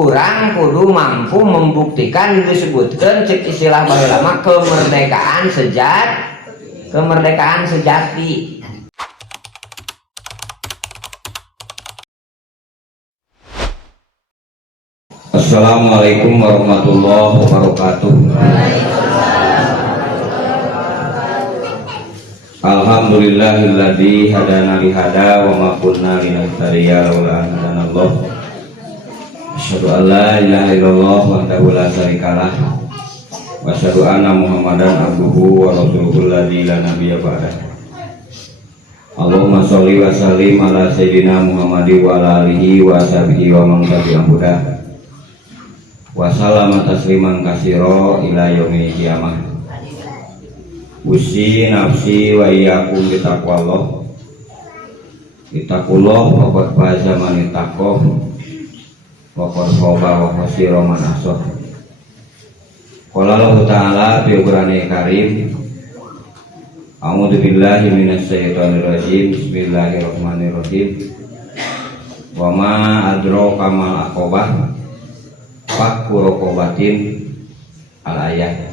urang kudu mampu membuktikan disebutkan cek istilah baheula mah kemerdekaan sejati. Assalamualaikum warahmatullahi wabarakatuh. Alhamdulillahilladzi hadana lihada wa ma kunna linahtadiya laula an hadanallah. Asyhadu an la ilaha illallah wahdahu la syarikalah wa asyhadu anna Muhammadan abduhu wa rasuluhul ladzi la nabiyya ba'dah. Allahumma sholli wa sallim ala sayyidina Muhammadin wa ala alihi wa sahbihi wa man tabi'ahum huda wa salama tasliman katsira ila yaumil qiyamah. Usi nafsi wa iyyakum bitaqwallah. Ittaqullah faqad faza man ittaqah wa qad khaba wa khasira man asad. Qala Allah Ta'ala fi Qur'anil Karim. A'udzu billahi minasy syaithanir rajim. Bismillahirrahmanirrahim. Wa ma adraka mal aqabah fakku rokobatin al ayat.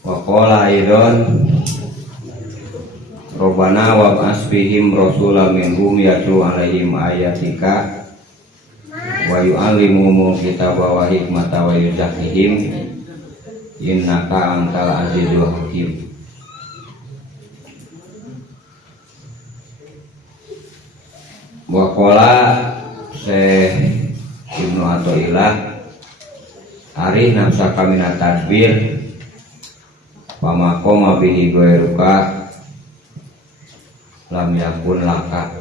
Wa qala aidon Rabbana wa ba'asbihim rasulam minhum yatlu alaihim ayatika wa yu'allimuhumul kitaba wa hikmata wa yuzakkihim innaka antal azizul hakim. Wa qala Syekh Ibnu Athaillah ari nafsaka minat tadbir pamakoma bihi ghairuka lam yakun laka.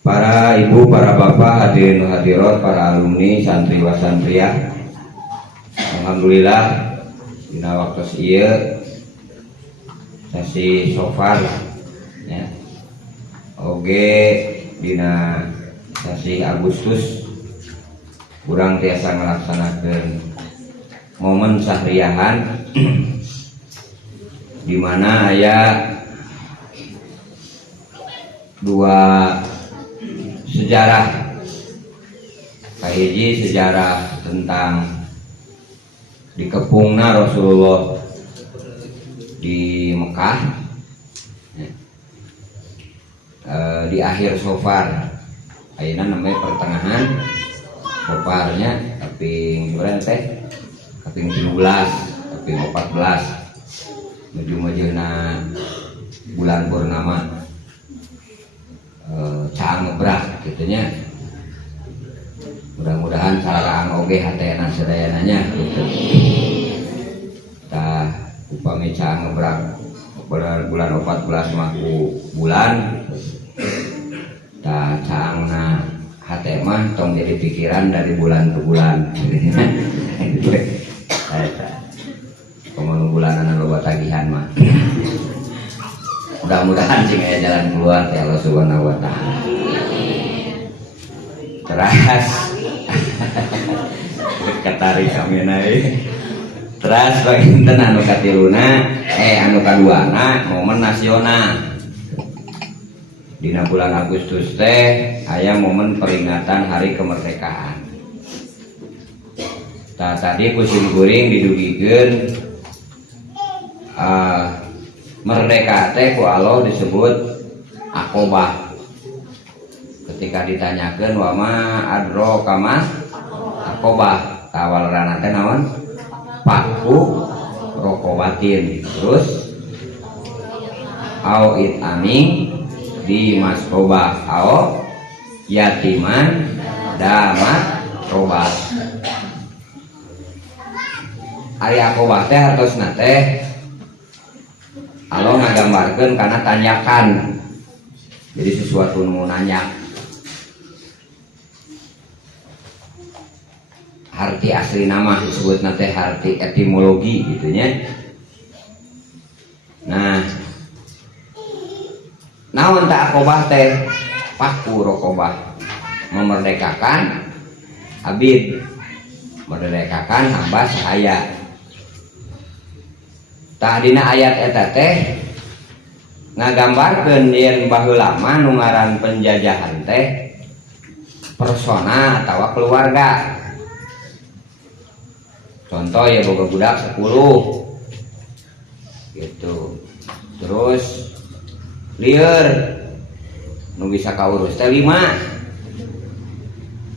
Para ibu, para bapak, hadirin hadirat, para alumni, santri wa santriyah, alhamdulillah dina waktu ieu sesi sofar ya. Oge dina sesi Agustus kurang tiasa melaksanakan momen sahriyahan di mana aya dua sejarah. Kahiji sejarah tentang dikepungna Rasulullah di Mekah di akhir Sofar. Ayeuna namanya pertengahan Sofarnya kaping berapa teh? Kaping 17, kaping 14 menuju-menuju bulan purnama caang ngebrak gitunya. Mudah-mudahan sararaan oge hatena sedayananya gitu. Tah upami caang ngebrak bulan 14 maku bulan tah caangna hate mah tong jadi pikiran dari bulan ke bulan. Pemanu bulanan loba tagihan mah. Mudah-mudahan sih aya jalan keluar ya Allah Subhanahu wa taala. Teras katarik kami naik. Teras baginten anu katiluna anu kaduana momen nasional. Dina bulan Agustus teh aya momen peringatan hari kemerdekaan. Tadi kusim kuring didugikeun merdeka teh ku Allah disebut Aqobah. Ketika ditanyakan wa ma adraka ma Aqobah, kawalarana teh naon? Pakku rokobatin. Terus au it'aming di masrobah au yatiman damat robah. Ari Aqobah teh hartosna teh Allah ngagambarkeun karena tanyakan. Jadi sesuatu nu nanya. Harti asli nama disebutna teh harti etimologi gitunya. Nah, naon ta Aqobah teh? Pakku rokobah, memerdekakan abid, merdekakan hamba sahaya. Tah dina ayat eta teh ngagambarkeun yen baheula mah nu ngaran penjajahan teh persona atau keluarga. Contoh ya boga budak 10 gitu. Terus lieur nu bisa kaurus teh 5.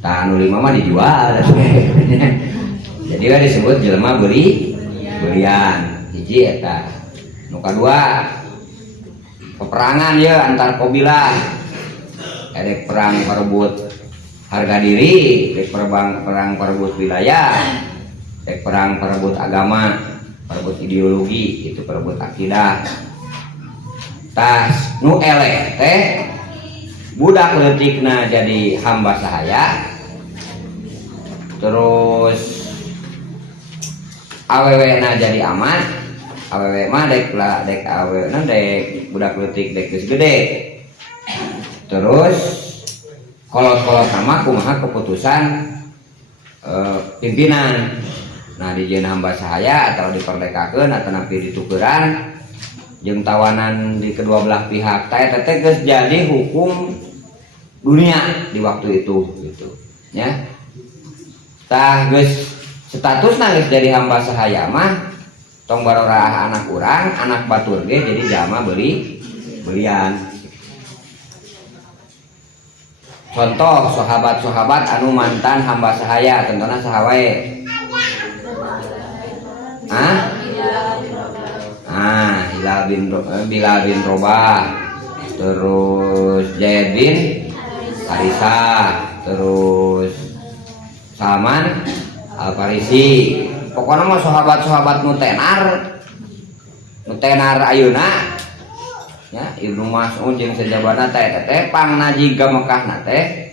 Tah nu 5 mah dijual. Jadi disebut jelema belian. Hiji eta. Nu kadua peperangan ya antar kabilah. Ada perang perebut harga diri, ada perang perebut wilayah, ada perang perebut agama, perebut ideologi, itu perebut akidah. Tas nu eleh teh budak leutikna jadi hamba sahaya. Terus awewena jadi amat. Awewe mah dek awewena dek budak leutik dek geus gede. Terus kolot-kolot nama kumaha keputusan pimpinan. Nah dijieun hamba sahaya atau diperdekakeun atau napi ditukeran jeung tawanan di kedua belah pihak teh geus jadi hukum dunia di waktu itu gitu ya. Tah geus statusna geus jadi hamba sahaya mah tong barorah anak urang, anak batur ge jadi jalma belian. Contoh sahabat-sahabat anu mantan hamba sahaya, contohna saha wae? Bilal bin Robah, terus Zaid bin Harisa, terus Salman Al Farisi. Pokoknya mah sahabat-sahabat nu tenar ayeuna ya. Ibnu Mas'ud jeung sajabana teh pangna jiga Mekah teh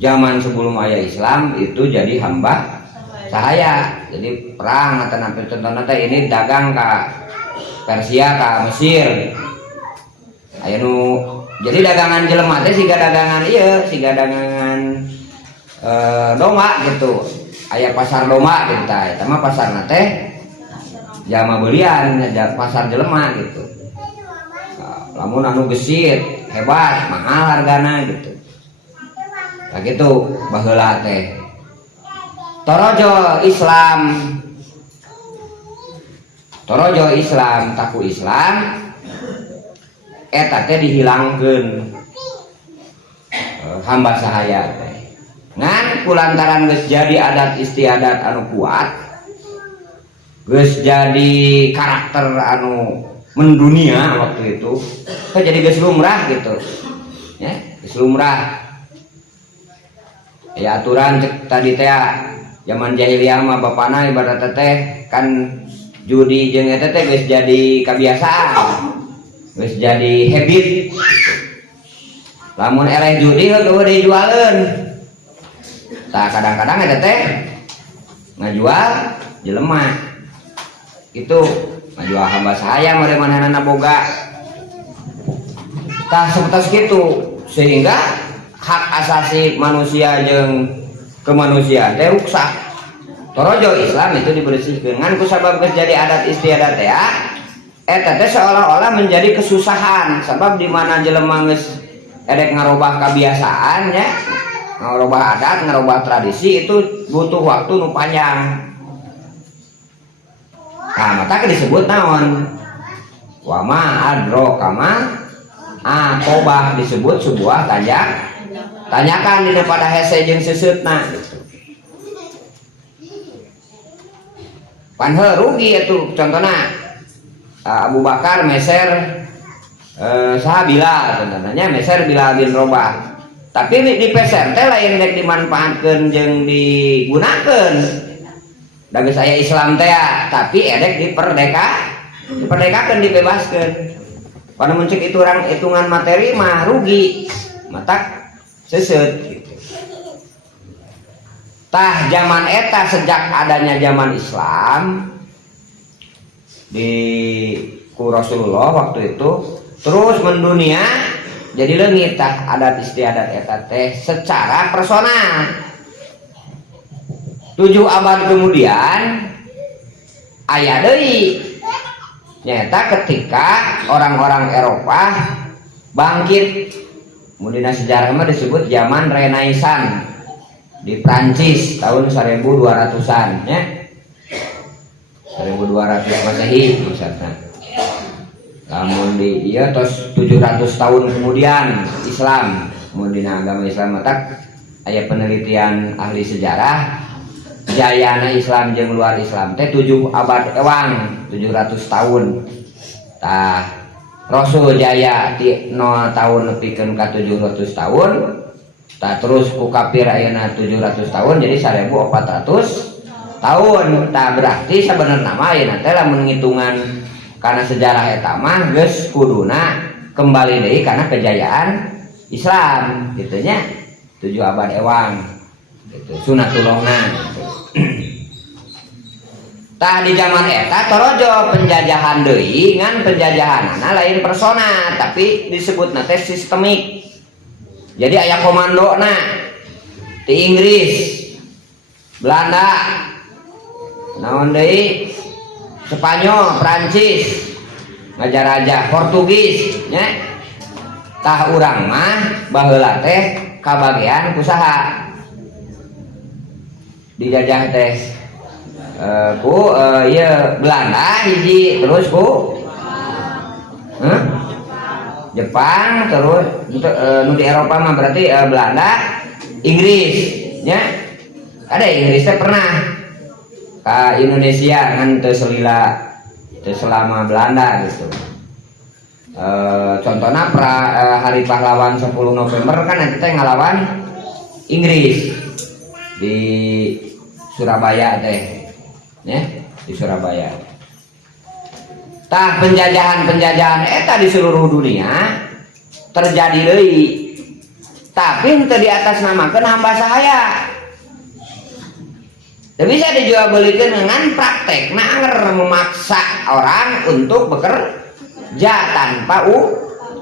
zaman sebelum aya Islam itu jadi hamba sahaya. Jadi perang atau nampil contohna teh ini dagang ka Persia ka Mesir. Aya nu jadi dagangan jelema teh siga dagangan siga dagangan domba gitu. Aya pasar domba gitu tah. Eta mah pasarna teh jalma belian, pasar jelema gitu. Lamun anu gesit hebat mahal hargana gitu. Nah gitu baheula teh torojo Islam taku Islam eta teh dihilangkeun hamba sahaya teh ngan kulantaran geus jadi adat istiadat anu kuat, geus jadi karakter anu mendunia waktu itu kan jadi geus lumrah gitu ya, geus lumrah ya. Aturan tadi teh zaman jahiliyah mah bapana ibarat teh kan judi jeung eta teh geus jadi kebiasaan, geus jadi habit. Lamun eleh judi heuh dijualeun. Tah kadang-kadang eta teh ngajual jelema itu ngajual hamba sahaya mere manehna boga. Tah seperti kitu sehingga hak asasi manusia jeung kemanusiaan teh rusak. Torojo Islam itu dibersihkeun ngan ku sabab geus jadi adat istiadat teh eta teh seolah-olah menjadi kesusahan sabab di mana jelema geus edek ngarobah kebiasaan ya, ngarobah adat, ngarobah tradisi itu butuh waktu nu panjang. Nah, maka disebut naon? Wa ma adro kama aqobah, disebut sebuah tanyakan di pada hese jeung seuseutna gitu. Pan rugi itu contohnya Abu Bakar meser saha Bilal contohnya meser Bilal bin Robah. Tapi di peser teh lain dek dimanfaatkeun jeung digunakeun. Da geus aya Islam teh tapi edek diperdekakeun dibebaskeun. Pada muncul itu orang hitungan materi mah rugi, matak seset. Gitu. Tah zaman eta sejak adanya zaman Islam di ku Rasulullah waktu itu terus mendunia jadi leungit tah adat istiadat eta teh secara personal. 7 abad kemudian aya deui nyata ketika orang-orang Eropa bangkit Mudina sejarah mah disebut zaman Renaissance di Prancis tahun 1200-an ya. 1200 Masehi misalnya. Namun di iya terus 700 tahun kemudian Islam, mudina agama Islam matak aya penelitian ahli sejarah jayana Islam jeung luar Islam teh 7 abad ewang 700 tahun. Tah Rasul jaya ti 0 tahun nepikeun ka 700 tahun. Tah terus ku kafir ayeuna 700 tahun jadi 1400 tahun. Tah berarti sabenerna mah ayeuna teh lamun ngitungan karena sejarah eta mah geus kuduna kembali deui kana kejayaan Islam gitu nya 7 abad ewang gitu sunatullahna gitu. Tah di zaman eta torojo penjajahan deui ngan penjajahanana lain persona tapi disebutna teh sistemik. Jadi aya komandona ti Inggris, Belanda, naon deui Spanyol, Prancis, ngajaraja Portugis nya. Tah urang mah baheula teh kabagean kusaha dijajah teh ku ieu Belanda hiji terus ku Jepang terus nu di Eropa mah berarti Belanda, Inggris nya. Ada Inggris teh pernah ka Indonesia ngan teu selila teu selama Belanda gitu. Contohnya hari pahlawan 10 November kan nanti teh ngalawan Inggris di Surabaya teh ya, di Surabaya. Tah penjajahan eta di seluruh dunia terjadi deui tapi teu di atas namakeun hamba sahaya. Teu bisa dijual belikan dengan praktek anger memaksa orang untuk bekerja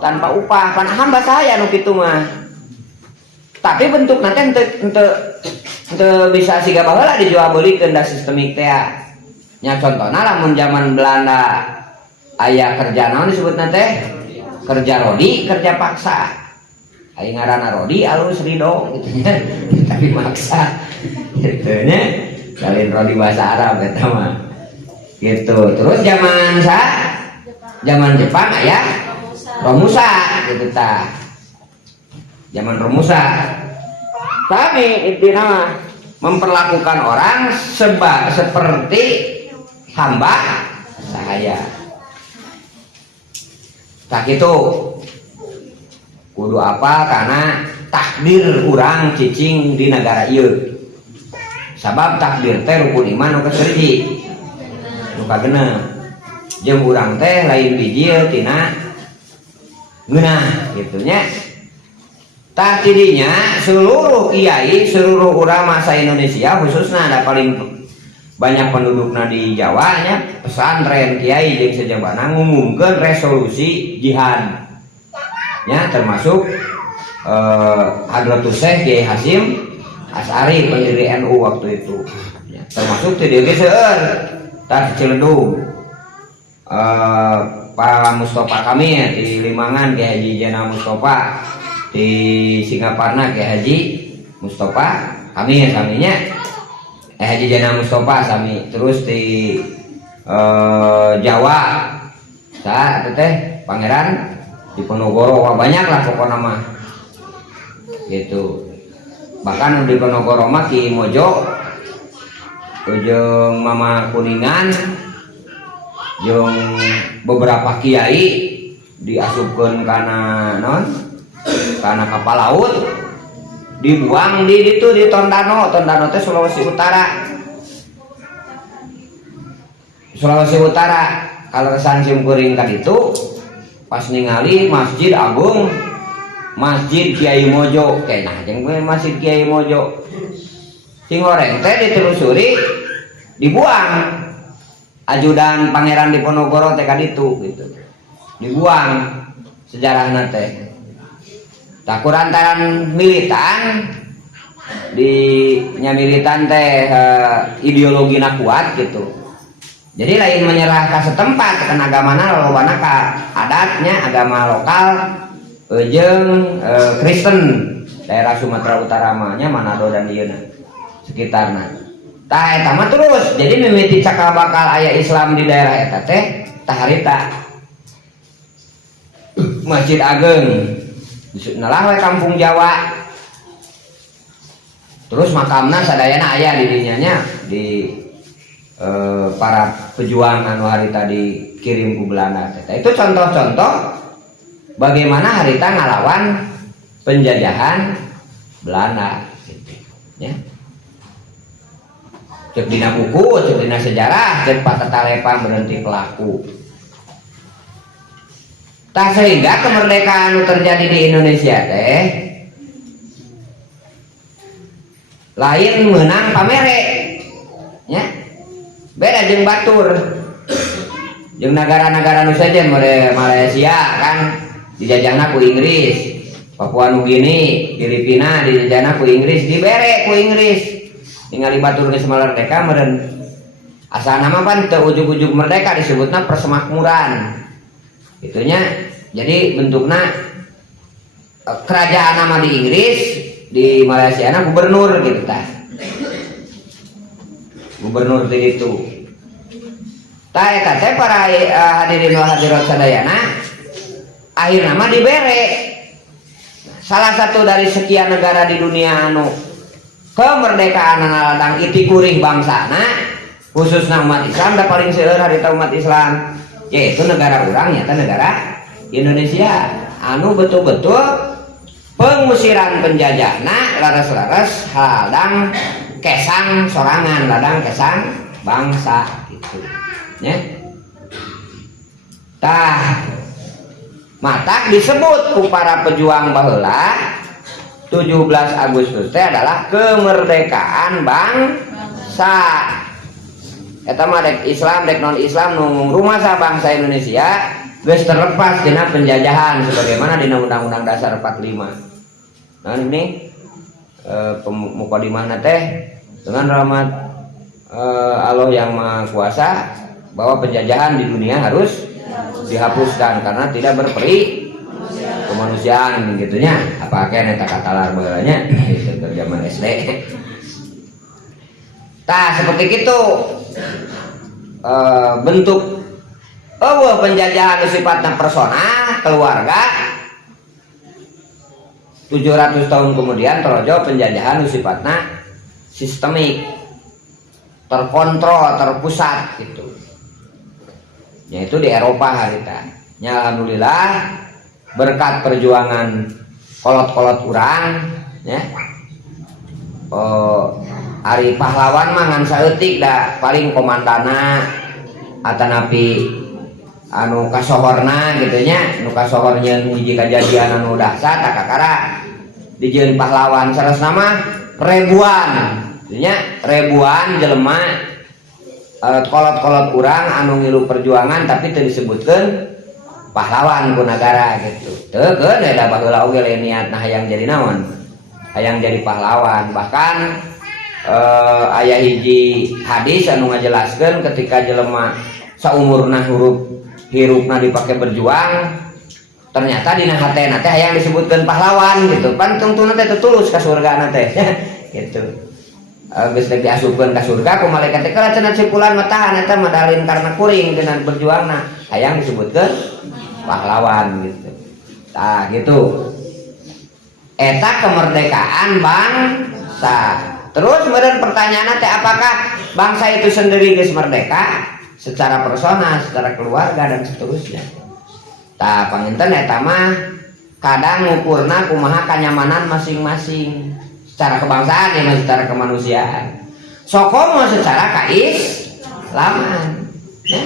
tanpa upah kan hamba saya nu kitu mah. Tapi bentuk nanti ente bisa siga baheula dijual belikan da sistemik teh nya. Contohna lamun zaman Belanda aya kerja naon disebutna teh kerja rodi, kerja paksa. Aya ngaranna rodi alus rido gitu nya tapi maksa gitu nya. Salin rodi bahasa Arab eta mah gitu. Terus zaman Jepang aya Romusa gitu tah. Zaman Romusa kami intina mah memperlakukan orang seperti hamba sahaya. Tak itu kudu apa karena takdir urang cicing di negara ieu. Sabab takdir teh rukun iman nu kaserji nu kagenep jeung urang teh lain biji tina ngeunah kitu nya. Tah tidinya seluruh kiai seluruh ulama sa Indonesia khususna ada paling banyak pendudukna di Jawa nya pesantren kiai jeung sajabana ngumumkeun resolusi jihad nya termasuk Hadratus Syekh Kiai Hasyim Asy'ari pendiri NU waktu itu ya, termasuk di DG seueur tah Ciledug Pak Mustafa Kamil di Limangan Kiai Haji Jena Mustafa di Singaparna Kiai Haji Mustafa Kamil saminya Haji Jena Mustafa sami. Terus di Jawa sa teh Pangeran Diponegoro wah banyak lah pokoknya mah gitu. Bahkan di Ponorogo mah Ki Mojo jeung Mama Kuningan jeung beberapa kiai diasupkeun kana kana kapal laut dibuang di Tondano teh Sulawesi Utara. Kalau kesan simkuring ka ditu pas ningali Masjid Agung Masjid Kiai Mojo kena jeung Masjid Kiai Mojo sing goreng teh ditelusuri dibuang ajudan Pangeran Diponegoro teh ka ditu gitu dibuang sejarahna teh. Tak kurantaran militan di nya militan teh ideologina kuat gitu. Jadi lain menyerah ke setempat kan agamana lolobana ka adatnya agama lokal jeung Kristen daerah Sumatera Utara nya Manado dan dieuna sekitarna. Tah eta mah terus jadi mimiti cakal bakal aya Islam di daerah eta teh tah harita Masjid Ageng nalah we kampung Jawa. Terus makamna sadayana aya di dinya nya di para pejuang anu harita dikirim ku Belanda. Itu contoh-contoh bagaimana harita ngalawan penjajahan Belanda gitu, ya. Cek dina buku, cek dina sejarah, cek patatalepang berhenti pelaku. Tak sehingga kemerdekaan terjadi di Indonesia teh lain menang pamere, ya. Beda jeung batur, jeung negara-negara nu saja Malaysia kan dijajahna ku Inggris, Papua Nugini, Filipina dijajahna ku Inggris, dibere ku Inggris. Ningali batur geus merdeka meureun asal nama pan teu ujug-ujug merdeka disebutna persemakmuran. Itunya jadi bentukna kerajaan nama di Inggris, di Malaysia na gubernur gitu tah. Gubernur itu. Tah eta teh para hadirin wal hadirat sadayana akhirna mah dibere salah satu dari sekian negara di dunia anu kemerdekaan ladang iti kuring bangsana khususna umat Islam da paling seueur harita umat Islam yaitu negara urang nyata negara Indonesia anu betul-betul pengusiran penjajahna laras-laras ladang kesang sorangan ladang kesang bangsa gitu ya. Tah matak disebut ku para pejuang baheula 17 Agustus teh adalah kemerdekaan bangsa. Eta mah dek Islam dek non Islam nu rumasa bangsa Indonesia geus terlepas dina penjajahan sebagaimana dina Undang-Undang Dasar 45. Nah ini mukadimahna teh dengan rahmat Allah yang Maha Kuasa bahwa penjajahan di dunia harus dihapuskan karena tidak berperi kemanusiaan gitunya. Apa kene eta katalar baheulanya itu zaman SD. Tah seperti itu bentuk penjajahan sifatnya personal keluarga. 700 tahun kemudian terojo penjajahan sifatnya sistemik, terkontrol, terpusat gitu. Yaitu di Eropa harita. Ya alhamdulillah berkat perjuangan kolot-kolot urang ya. Ari pahlawan mah ngan saeutik da paling komandana atanapi anu kasohorna gitu nya, nu kasohor nyeun hiji kajadian anu dahsyat kakara dijieun pahlawan saresna mah ribuan nya ribuan jelema kolot-kolot urang anu ngilu perjuangan tapi teu disebutkeun pahlawan ku negara gitu. Teu keun da baheula oge lain niatna hayang jadi naon? Hayang jadi pahlawan. Bahkan aya hiji hadis anu ngajelaskeun ketika jelema saumurna hirupna dipake berjuang ternyata dina hatena teh hayang disebutkeun pahlawan gitu. Pan tungtuna teh tulus ka surgana teh gitu. Geus teh diasupkeun ka surga ku malaikat teh kala cenah cipulan matahan eta madalin karena kuring dengan berjuangna hayang disebutkeun pahlawan gitu. Tah gitu. Eta kemerdekaan bangsa. Terus kemudian pertanyaannya teh apakah bangsa itu sendiri geus merdeka secara personal, secara keluarga dan seterusnya. Tah panginten eta mah kadang ngukurna kumaha kanyamanan masing-masing. Secara kebangsaan ya secara kemanusiaan. Sokomo secara kaislaman. Ya.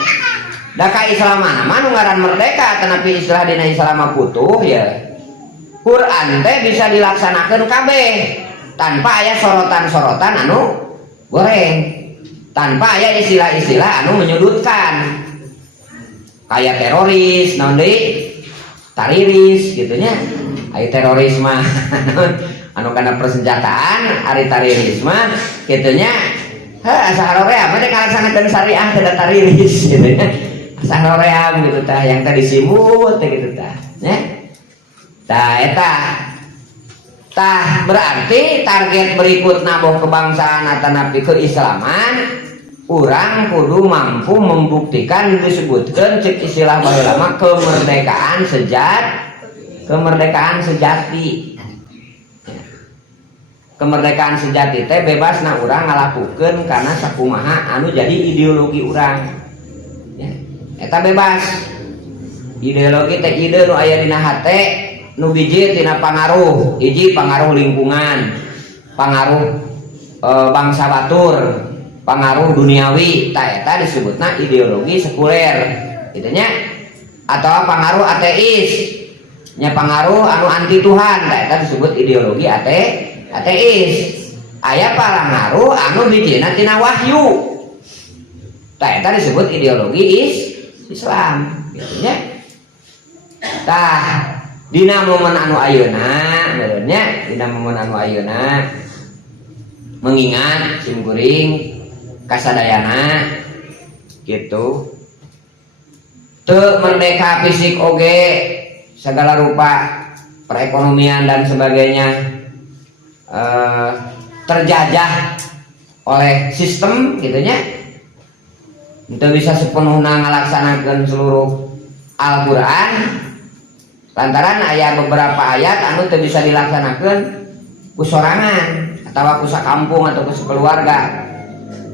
Da kaislaman mah nu ngaran merdeka tanapi istilah dina Islam putuh ya. Quran teh bisa dilaksanakeun kabeh tanpa aya sorotan-sorotan anu goreng, tanpa aya istilah-istilah anu menyudutkan. Kayak teroris, naon deui? Tariris gitu nya. Aya terorisme anu kana persenjataan, ari taririsme kitu nya. Heuh saharorea mah teh kalaksanakeun syariah teh tariris gitu nya. Saharorea gitu tah yang tadi simut teh gitu tah, nya. tah berarti target berikut naboh kebangsaan atau napi keislaman urang kudu mampu membuktikan disebutkan cek istilah baheula kemerdekaan sejati. Kemerdekaan sejati teh bebas na urang ngalakukeun karena sakumaha anu jadi ideologi urang. Ya, eta bebas. Ideologi teh ide nu aya dina hate nu biji tina pangaruh, hiji pangaruh lingkungan, pangaruh bangsa batur, pangaruh duniawi, eta disebutna ideologi sekuler, gitu nya. Atau pangaruh ateis, nya pangaruh anu anti Tuhan, eta disebut ideologi ateis. Aya pangaruh anu bijina tina wahyu, eta disebut ideologi Islam, gitu nya. Tah dina momen anu ayeuna benernya dina momen anu ayeuna mengingat simkuring kasadayana gitu teu merdeka fisik oge segala rupa perekonomian dan sebagainya terjajah oleh sistem gitunya itu bisa sepenuhnya ngalaksanakeun seluruh Al-Quran lantaran aya beberapa ayat anu teu bisa dilaksanakeun ku sorangan atawa ku sakampung atau ku sekeluarga.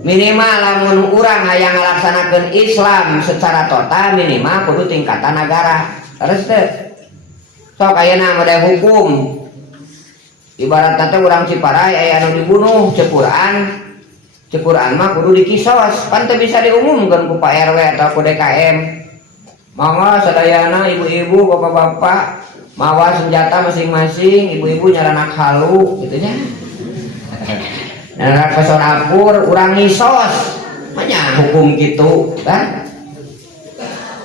Minimal lamun urang hayang ngalaksanakeun Islam secara total minimal kudu tingkatan negara. Terus teh sok ayeuna mode hukum ibaratna teh urang Ciparai aya anu dibunuh cepuran mah kudu dikisos pan teu bisa diumumkeun ku Pak RW atau ku DKM. Mangga sadayana ibu-ibu bapak-bapak mawa senjata masing-masing, ibu-ibu nyaranak halu gitu nya. Nah, kesonapur urang ngisos. Manya hukum gitu kan.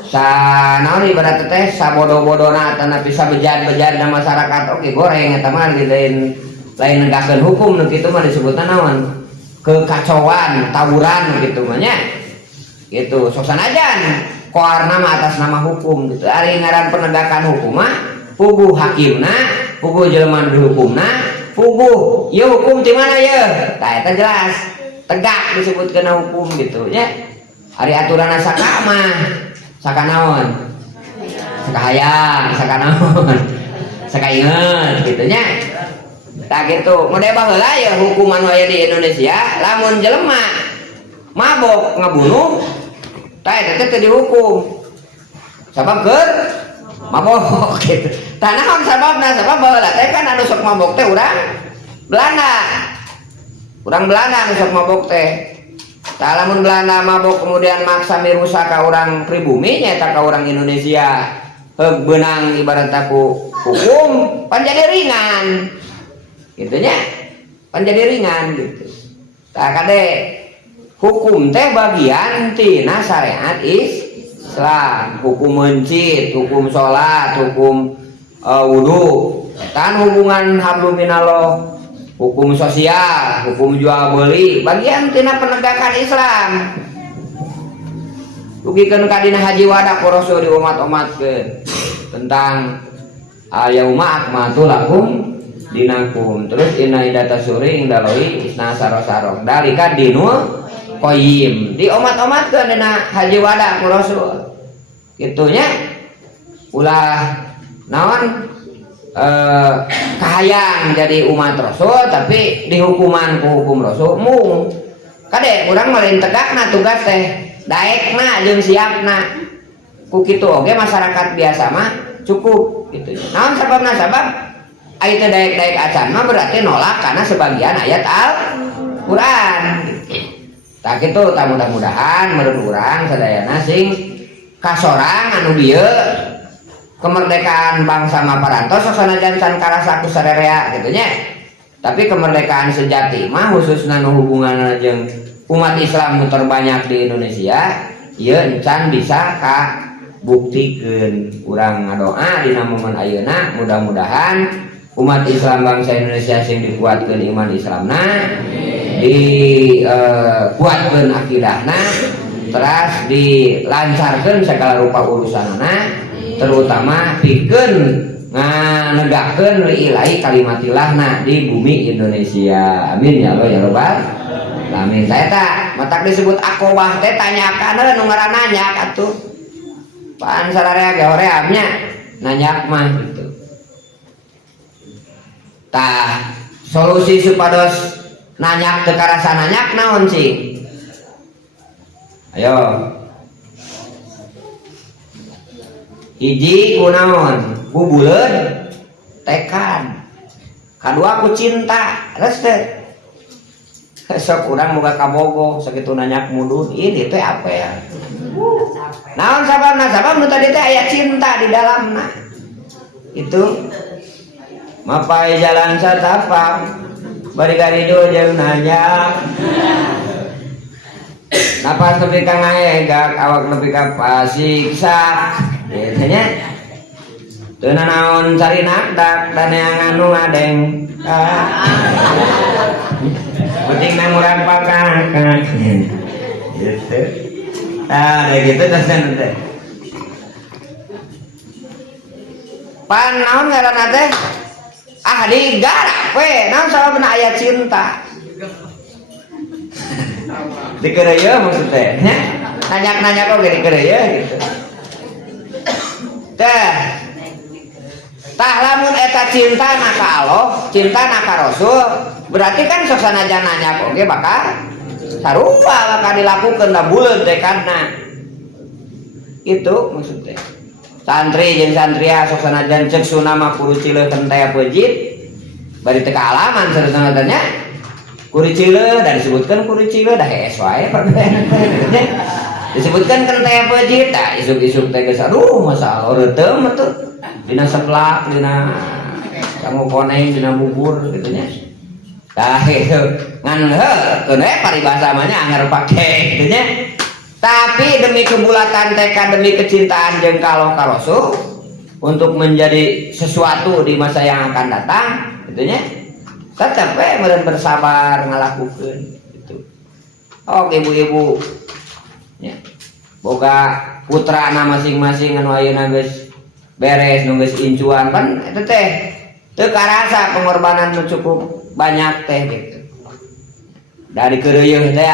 Sanaon ibarat teh sabodo-bodona atana bisa bejat-bejatna masyarakat oke goreng eta mah lain negakeun hukum nu kitu mah disebutna naon? Kekacauan, tawuran gitu mah nya. Gitu, sok sanajan koarna mah atas nama hukum gitu. Ari ngaran penegakan hukum mah puguh hakimna, puguh jelema dihukumna, puguh ieu hukum di mana ye? Tah eta jelas. Tegak disebutkeun hukum gitu nya. Ari aturanna saka mah saka naon? Saka hayang, saka naon? Saka inget gitu nya. Tah gitu. Mode baheula ya hukuman aya di Indonesia lamun jelema mabok ngabunuh tah eta teh dihukum sabab keur mabok gitu. Tah naon sababna? Sabab baheula teh kan anu sok mabok teh urang Belanda. Urang Belanda anu sok mabok teh. Tah lamun Belanda mabok kemudian maksa mirusak ka urang pribumi nya eta ka urang Indonesia beunang ibarat aku hukum pan jadi ringan. Gitu nya. Pan jadi ringan gitu. Tah kade hukum teh bagian tina syariat Islam, hukum mencit, hukum sholat, hukum wudu, kan hubungan hablum minallah, hukum sosial, hukum jual beli, bagian tina penegakan Islam. Dugikeun ka dina haji wada ku Rasul di umat-umatkeun tentang yauma akmaltu lakum dinakum. Terus inna idata suri indaloi isna sarosarok dalika dinul Qoyim di omat-omat ke dina haji wada ku Rasul gitunya ulah naon kahayang jadi umat Rasul tapi dihukuman ku hukum Rasul mung kade urang meureun tegakna tugas teh daekna jeung siapna ku kitu oge masyarakat biasa mah cukup gitu naon sababna sabab aya teh daek-daek acan mah berarti nolak karena sebagian ayat Al-Qur'an gitu. Tak itu tak mudah-mudahan menurut urang sadayana sing kasorang anu dieu kemerdekaan bangsa maparantos sanajan can karasa ku sarerea gitu nya. Tapi kemerdekaan sejati mah khususna nu hubunganna jeung umat Islam nu terbanyak di Indonesia ieu encan bisa ka buktikeun. Urang ngadoa dina momen ayeuna mudah-mudahan umat Islam bangsa Indonesia sing dikuatkeun iman Islamna dikuatkeun akidahna terus dilancarkeun segala rupa urusanna terutama pikeun nganegakeun li ilahi kalimatillah di bumi Indonesia. Amin ya Allah ya Rabbal alamin. Saya tak matak disebut akobah teh tanyakan nu ngaranna nyak atuh. Pan sararea ge horeamnya nanyak mah gitu. Tah solusi supados nanyak teu karasa nanyak naon sih? Ayo. Hiji kunaon? Ku buleud tekad. Kadua ku cinta. Terus teh sok urang boga kabogo sakitu nanyak mudun ini teh apa ya? Naon sababna? Sabab nu tadi teh aya cinta di dalamna. Itu mapai jalan satapak bari garido jeung nanyak. Napas nepi ka ngaegak awak nepi ka pasiksa. Gitu nya. Teu naon cari nakdak dan yang anu ngadeng. Penting murang pakakak. Gitu. Ada gitu tesan teh. Pan naon ngaranna teh? Ah digarap we, naon sababna aya cinta. Dikeureuyeun maksudnya nya. Nanyak-nanyak kok dikeureuyeun gitu. Teh. Tah lamun eta cinta na ka Allah, cinta na ka Rasul, berarti kan sok sanajan nanyak oge bakal sarua bakal dilakukeun da buleud tekadna. Itu maksudnya. Santri jeung santria sok sanajan ceuk sunama kudu cileukeun teh peujit, bari teu kaalaman sareutna nya. Kudu cileuh dan disebutkeun kudu cileuh dah hees wae perbedaan teh. Disebutkan kan teh peujit, tah isuk-isuk teh geus aduh masalah reuteum atuh. Dina seblak, dina kamu koneng, dina bubur gitu nya. Tah itu ngan heuh paribasa mah nya anger pake gitu nya. Tapi demi kebulatan tekad, demi kecintaan jeung ka Allah ka Rasul untuk menjadi sesuatu di masa yang akan datang gitu nya. Tetep we meureun bersabar ngalakukeun gitu. Oh ibu-ibu nya. Boga putrana masing-masing anu ayeuna geus beres nu geus incuan kan eta teh teu karasa pengorbanan nu cukup banyak teh gitu. Dari keureuyeun teh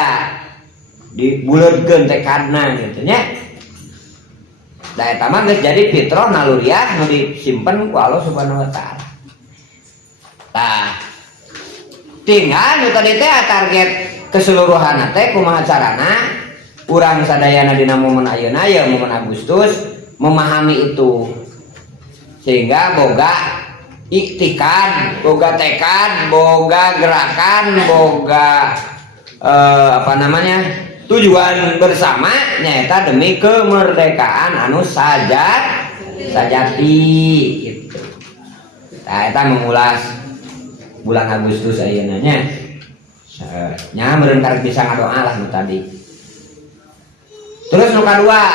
dibuleudkeun tekadna gitu nya. Da eta mah geus jadi fitrah naluriah nu disimpen ku Allah Subhanahu wa taala. Tah tinggal nu tadi teh target keseluruhan teh kumaha carana urang sadayana dina momen ayeuna ya momen Agustus memahami itu sehingga boga iktikad, boga tekad, boga gerakan, boga tujuan bersama nyata demi kemerdekaan anu sajati gitu. Nah, kita mengulas bulan Agustus ayeuna nya. Nya meureun karek bisa ngadoa lah nu tadi. Terus nu kadua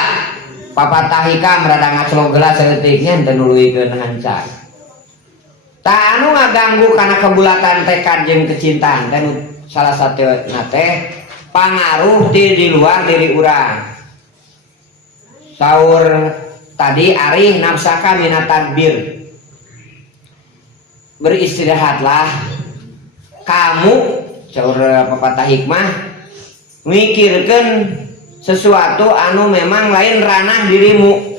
papatah hikam rada ngaclo gelas saeutiknya teu nuluykeun hancar. Tah anu ngaganggu kana kebulatan tekad jeung kecintaan teh salah satuna teh pangaruh di luar diri urang. Saur tadi arih nafsaka minat tadbir. Beristirahatlah kamu saur papatah hikmah mikirkeun sesuatu anu memang lain ranah dirimu.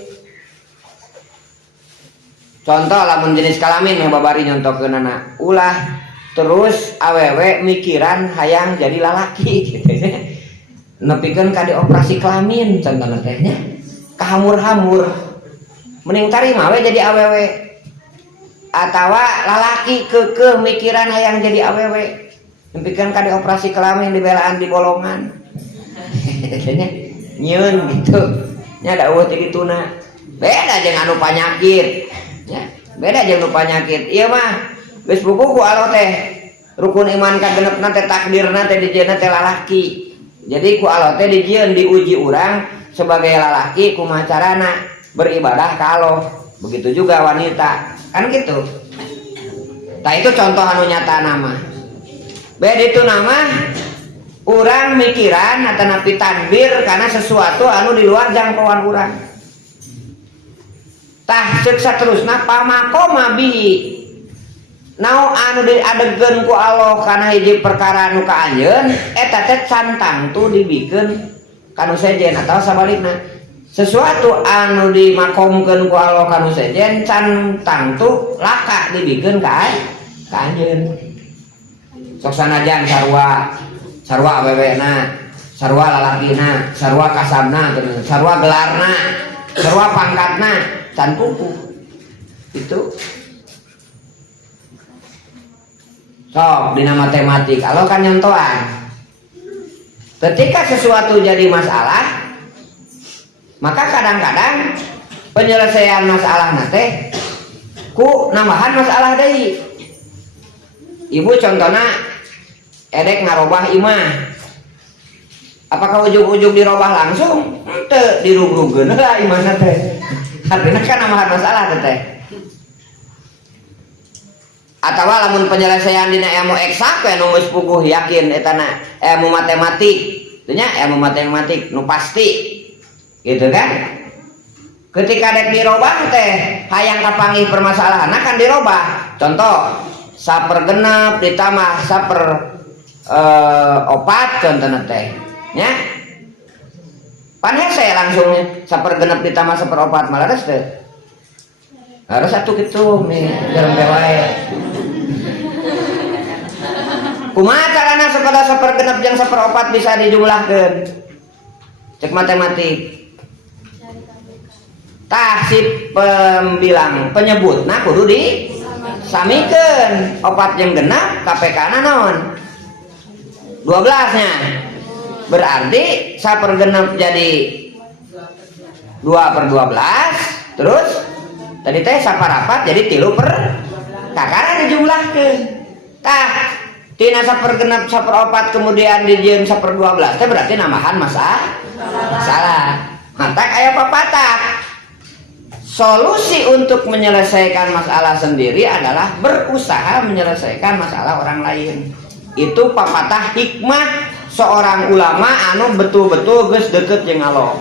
Contoh lamun jenis kelamin yang babari nyontokeun anak ulah terus awewe mikiran hayang jadi lalaki gitu ya. Nepikeun ka dioperasi kelamin contohna teh nya. Kahamur-hamur. Mending tarima we jadi awewe. Atawa lalaki keukeuh mikiran hayang jadi awewe. Nepikeun ka dioperasi kelamin dibelaan di bolongan. Nyieun gitu nya da eueuh ti dituna beda jeung anu panyakit nya beda jeung anu panyakit ieu mah geus buku ku Allah teh rukun iman kagenepna teh takdirna teh dijieunna teh lalaki jadi ku Allah teh dijieun diuji urang sebagai lalaki kumaha carana beribadah ka Allah begitu juga wanita kan gitu. Tah itu contoh anu nyata nama beda itu nama urang mikiran atau napi tadbir karena sesuatu anu di luar jangkauan urang. tah ceuk saterusna pamakoma bihi naon anu diadegeun ku Allah kana hiji perkara nu kaanjeun eta teh cantang tu dibikeun kanu sejen atawa sabalikna sesuatu anu dimakomkeun ku Allah kanu sejen cantang tu laka dibikeun ka anjeun sok sanajan sarua awewena sarua lalakina sarua kasabna sarua gelarna sarua pangkatna can pupu itu sok dina matematik kalau kan nyontoan ketika sesuatu jadi masalah maka kadang-kadang penyelesaian masalah nate ku nambahan masalah deui ibu contohna edek ngarobah imah apakah ujung-ujung dirobah langsung teu dirug-rugkeun lah imahna teh artinya kan nambahan masalah teh atawa lamun penyelesaian dina ilmu eksak we nu geus puguh yakin etana ilmu matematik teh nya ilmu matematik nu pasti gitu kan ketika dek dirobah teh hayang kapanggih permasalahanna kan dirobah contoh sapergenep ditambah opat contohna teh nya pan hese langsung sapergenep ditambah opat malah geus teh harus satu gitu nih jarang wae kumaha carana supaya sapergenep jeung saperopat bisa dijumlahkeun cek matematik tah si pembilang penyebutna kudu disamikeun opat jeung genep KPK-na naon 12 nya berarti sapergenep jadi 2/12 terus tadi teh saparapat jadi 3/12 kakara dijumlahkeun tah tina sapergenep saperopat kemudian dijieun 1/12 teh berarti nambahan masalah mantak aya papatah solusi untuk menyelesaikan masalah sendiri adalah berusaha menyelesaikan masalah orang lain itu papatah hikmah seorang ulama anu betul-betul geus deukeut jeung Allah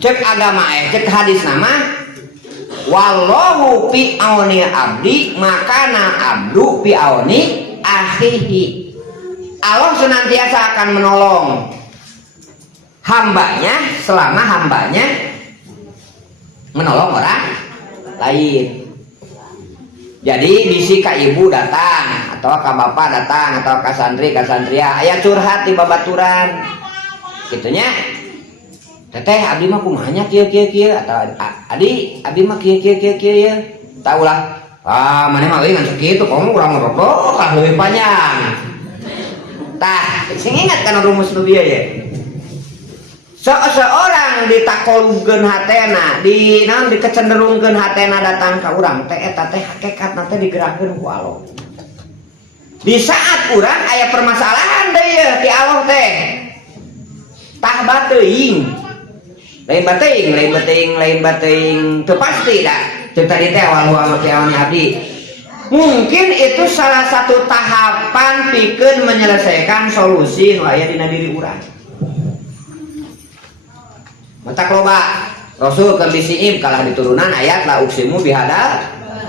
cek agama cek hadis nama wallahu fi auni abdi makana abdu fi auni akhihi Allah senantiasa akan menolong hambanya selama hambanya menolong orang lain jadi bisi ka ibu datang atau ka bapak datang atau ka santri ka santria aya curhat di babaturan gitunya teteh abdi mah kumanya kieu atau adi abdi mah kieu ya tah ulah maneh mah euy ngan sakitu komo urang ngerokok kan leuwih panjang tah sing ingat kana rumus nu bieu ye seorang ditakolugkeun hatena dikecenderungkeun hatena datang ka urang teh eta teh hakikatna teh digerakkeun ku Allah di saat urang aya permasalahan deui ti Allah teh tah bateuing lain bateuing teu pasti dah teu tadi teh awal abdi mungkin itu salah satu tahapan pikeun menyelesaikan solusi nu aya dina diri urang matak loba Rasul keur disiim kalah diturunan ayat la uksimu bihadal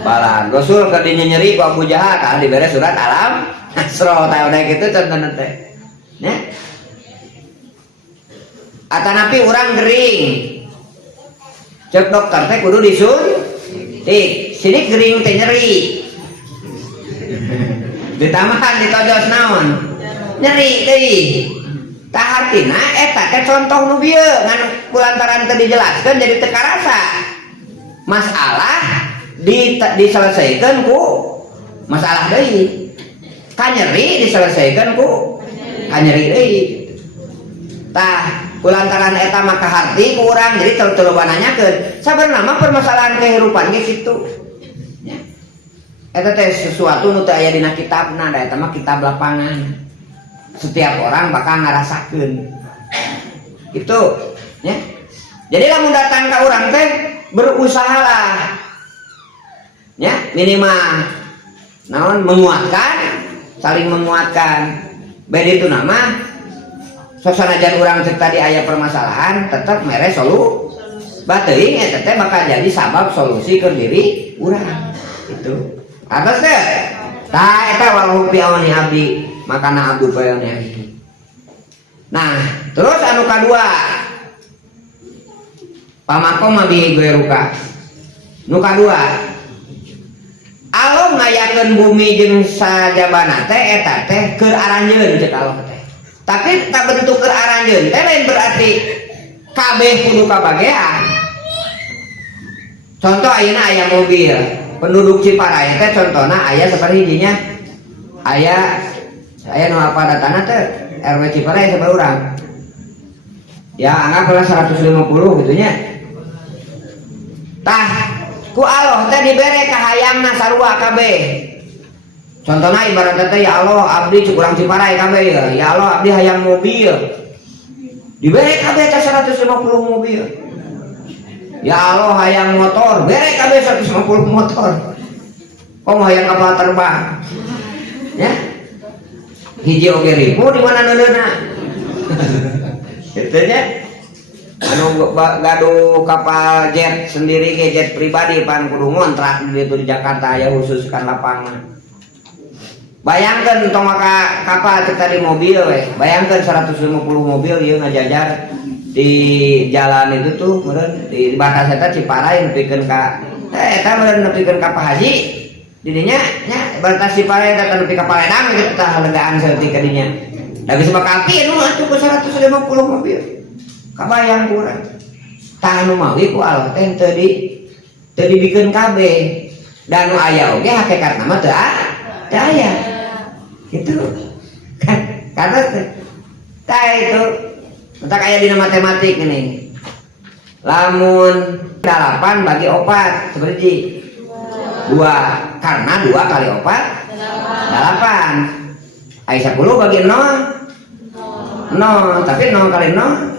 balan Rasul keur dinyeri ku Abu Jahal kalah dibere surat Alam Nasra tah udah kitu contohna teh nya atanapi urang gering cek dokter teh kudu disuntik sidik gering teh nyeri ditambahan ditojos naon nyeri deui tah artina eta teh contoh nu bieu ngan kulantaran teu dijelaskeun jadi teu karasa masalah diselesaikan ku masalah deui kanyeri diselesaikan ku kanyeri deui tah kulantaran eta maka harti ku urang jadi teu nanyakeun sabenerna mah permasalahan kehidupan ge kitu nya eta teh sesuatu nu teu aya dina kitabna da eta mah kitab lapangan setiap orang bakal ngarasakeun itu ya jadi lamun datang ke orang teh berusahalah ya minimal naon menguatkan saling menguatkan beda itu nama sosanajan orang cek tadi aya permasalahan tetap mere bateuing eta teh bakal jadi sabab solusi ke diri urang itu atas teh tah eta walau piawan abdi makana abdu piawan abdi. Nah terus anu kadua pamakom abi goeruka nu kadua Allah ngayakeun bumi jeung sajabana teh eta teh keur aranjeun ceuk Allah teh. Tapi tak bentuk keur aranjeun teh lain berarti kabeh kudu kabagean. Contoh ayeuna aya mobil, penduduk Ciparai teh contona aya saperti hijinya. Aya nu apa datana teh RW Ciparai sabar urang. Ya anggaplah 150 gitu nya. Tah ku Allah teh dibere ka hayangna sarua kabeh. Contohna ibaratna teh ya Allah abdi cukurang Ciparai kabeh ya. Ya Allah abdi hayang mobil. Dibere kabeh teh 150 mobil. Ya Allah hayang motor, bere kabeh 150 motor. Kok hayang kapal terbang? Ya. Hiji oge ribu di mana neunana? Kitu nya. Anu gaduh kapal jet sendiri ke jet pribadi pan kudu ngontrak di itu di Jakarta ya khusus kan lapangan. Bayangkan tong maka kapal cek tadi mobil we. Bayangkan 150 mobil ieu ngajajar di jalan itu tuh meureun di batas eta Ciparai nepikeun ka eta meureun nepikeun ka Pak Haji didinya nya batas Ciparai eta nepi ka Paledang gitu tah legaan saeutik ka dinya. Da geus bakal anu cukup 150 mobil. Kabayang kurang tah nu mawi ku Allah teh teu dibikeun kabeh dan nu aya oge hakikatna mah teu aya gitu kan karena tah itu entak aya dina matematik ini lamun 8 bagi 4 seperti 2 karena 2 kali 4 8 aya 10 bagi 0 tapi 0 kali 0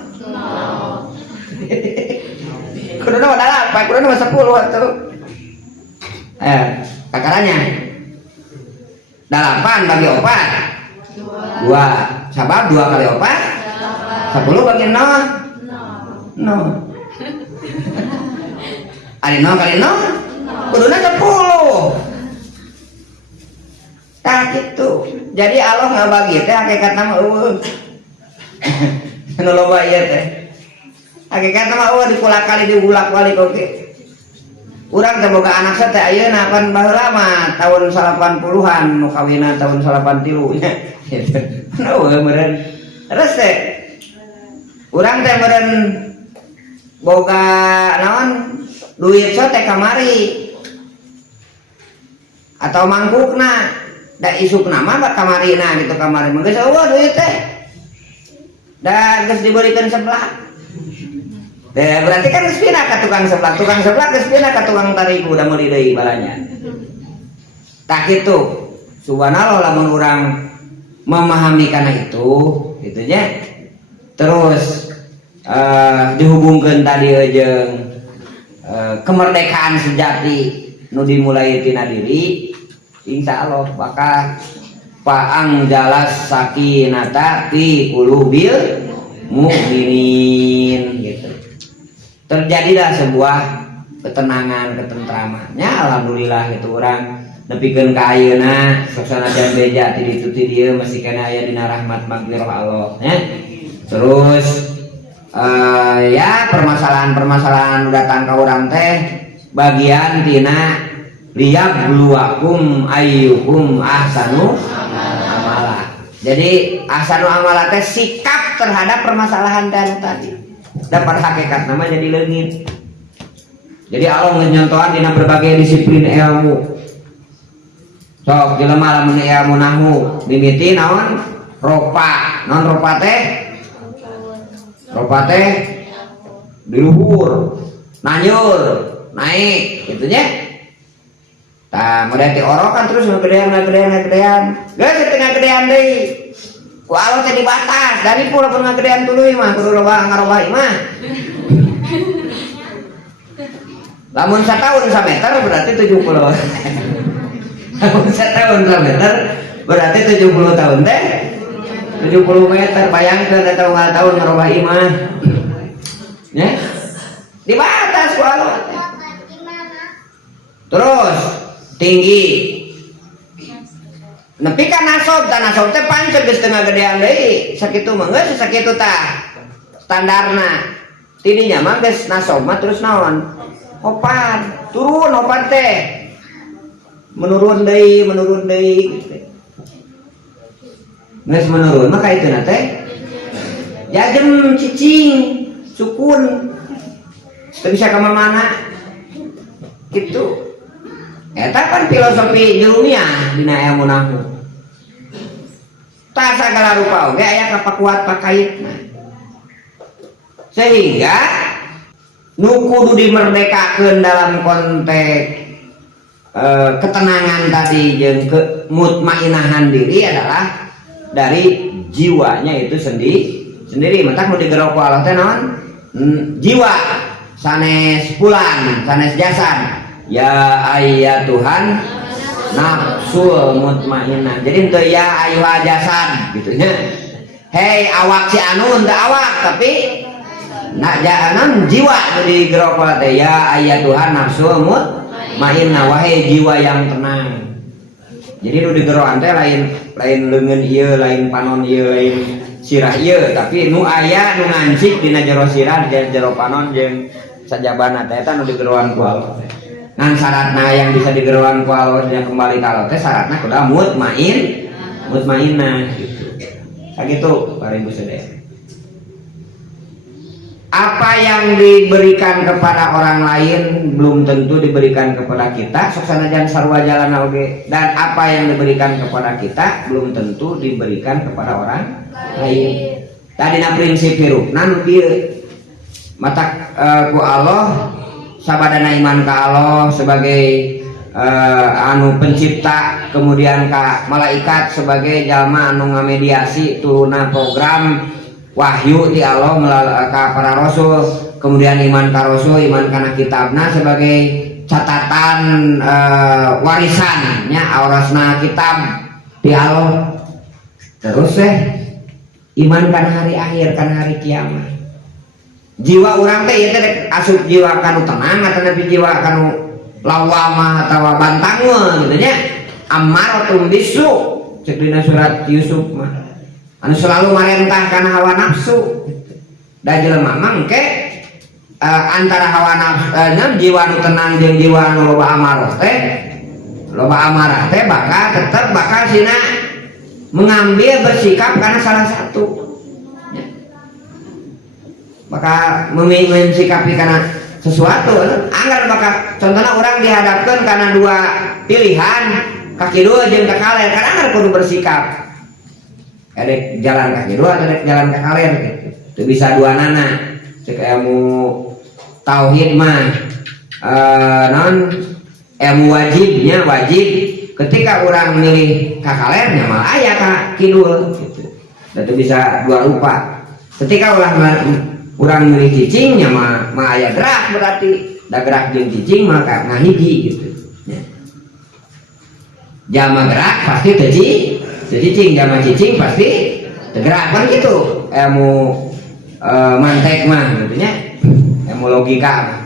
kudu ada apa? Kudu 10 atuh. Takarannya 8 bagi 4 2 sabab 2 kali 4 10 bagi 0 Ari 0 kali 0 kuduna 10 tah gitu. Jadi Allah ngabagi teh hakikatna mah eueuh. Anu loba ieu teh hakikatna mah eueuh dikulak-kali diulak-walik oge. Urang teh boga anak teh ayeuna pan baheula mah tahun 80-an nu kawinna tahun 83 nya. Gitu. Eueuh meureun. Terus teh urang teh meureun boga naon duit so teh kamari. Atau mangkukna da isukna mah kamarina gitu kamari. Mah geus eueuh duit teh. Da geus dibeureikeun sebelah. Berarti kan geus pindah ka tukang seblak geus pindah ka tukang tarigu da meuli deui balanya. Tah kitu. Subhanallah lamun urang memahami kana itu, gitu nya. Terus dihubungkeun tadi jeung kemerdekaan sejati nu dimulai tina diri, insyaallah bakal paang jalas sakinata fi qulubil mukminin gitu. Terjadilah sebuah ketenangan, ketentramannya alhamdulillah gitu orang nepikeun ka ayeuna sok sanajan beja ti ditu ti dieu masih kana aya dina rahmat maghfirah Allah ya. Terus ya permasalahan-permasalahan datang ka urang teh bagian tina liyabluwakum ayyukum ahsanu amala. Jadi ahsanu amala teh sikap terhadap permasalahan tadi. Dapat hakikat nama jadi leungit. Jadi Allah ngenyontohan dina berbagai disiplin ilmu. Sok jelema lamun ilmu nahwu mimiti naon? Ropa. Naon ropa teh? Ropa teh di luhur, nanyur, naik, gitu nya. Tah model ti orokan terus ngagedean. Geus teu ngagedean deui. Ku Allah teh dibatas, dari pula pun ngagedean tuluy mah kudu ngarobahi mah. Lamun satahun sameter berarti 70. Lamun satahun sameter berarti 70 tahun teh 70 meter. Bayangkeun eta unggal tahun ngarobahi mah. Ya. di batas ku Allah. Terus tinggi nepi ka nasob teh pancet geus tengah gedean deui sakitu mah geus sakitu tah standarna tidinya mah geus nasob mah terus naon opat turun opat teh menurun deui gitu. Geus menurun mah kaituna teh jajem cicing sukun teu bisa ka mana gitu. Eta kan filosofi ilmiah dina ilmu nahwu. Tak sagala rupa oge aya kapakuat pakaitna. Sehingga nu kudu dimerdekakeun dalam konteks ketenangan tadi jeung mutmainahan diri adalah dari jiwanya itu sendiri. Mentak nu digerok ku Allah teh naon? Jiwa sanes pulang, sanes jasad. Ya ayat Tuhan nafsul mutmainnah. Jadi itu ya ayuha jasad gitu nya. Hei awak si anu teu awak tapi nak jangan jiwa jadi gerok teh ya ayat Tuhan nafsul mutmainnah wahai jiwa yang tenang. Jadi nu digerokan teh lain leungeun ieu, lain panon ieu, lain sirah ieu, tapi nu aya nu ngancik dina jero sirah, jero panon jeung sajabana teh eta nu digerokan ku Allah. Ngan syaratna yang bisa digerokan ku Allah yang kembali ka Allah teh syaratna kudu mutmainnah gitu. Sakitu para ibu sedaya. Apa yang diberikan kepada orang lain belum tentu diberikan kepada kita, sok sanajan sarua jalana oge. Dan apa yang diberikan kepada kita belum tentu diberikan kepada orang lain. Tadina prinsip hirupna nu dieu mata ku Allah sabadana iman ka Allah sebagai anu pencipta, kemudian ka malaikat sebagai jalma anu ngamediasi turuna program wahyu di Allah ka para rasul, kemudian iman ka rasul, iman kana kitabna sebagai catatan warisannya aurasna kitab di Allah. Terus iman kana hari akhir, kana hari kiamat. Jiwa orang teh ieu teh asup jiwa kanu tenang atau nepi jiwa kanu lawamah atawa bantangeun gitu nya. Ammaratun bisu cek dina surat Yusuf mah. Anu selalu marentah kana hawa nafsu. Da jelema mah engke antara hawa nafsu jiwa nu tenang jeung jiwa nu loba amarah teh bakal sina mengambil bersikap karena salah satu. Maka mensikapi karena sesuatu anggar maka contohnya orang dihadapkan karena dua pilihan kaki dua jeung kakaler kan anggar kudu bersikap ada jalan kaki dua atau jalan kakaler gitu. Itu bisa dua nana cek ilmu tauhid mah non ilmu wajib ketika orang milih kakalernya malah aya kaki dua gitu. Dan itu bisa dua rupa ketika orang milih cicingnya mah aya gerak berarti da gerak jeung cicing maka ngahiji gitu ya. Jama gerak pasti teu cicing, jama cicing pasti teu gerak kan gitu ilmu mantek mah gitu nya, ilmu logika mah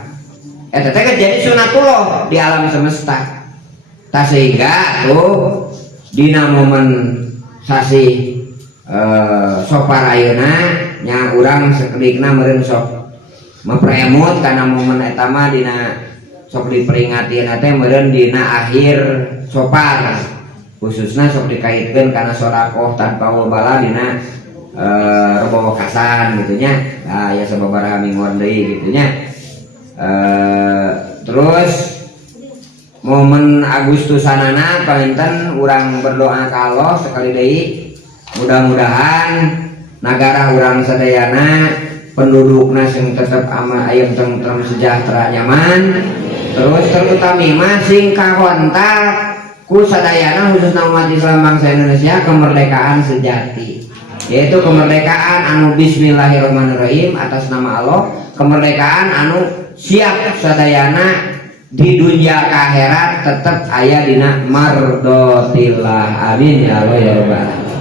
eta teh jadi sunatullah di alam semesta. Tah sehingga tuh dina momen sasi sopar ayeuna nya urang sakelikna meureun sok mempremot karena momen eta mah dina sok diperingatieun teh meureun dina akhir sopar khususna sok dikaitkeun kana sedekah tanpa wabala dina rebo wakasan gitu nya. Nah ya sababaraha mingguan deui gitu nya. Terus momen Agustusanana palinten urang berdoa ka Allah sekali deui mudah-mudahan negara orang sadayana pendudukna sing tetep ama ayam tentrem sejahtera nyaman. Terus terutami masing kakontak ku sadayana khususna umat Islam bangsa Indonesia kemerdekaan sejati, yaitu kemerdekaan anu bismillahirrahmanirrahim atas nama Allah, kemerdekaan anu siap sadayana di dunia ke akhirat tetep aya dina mardotillah. Amin ya Allah ya rabbal alamin.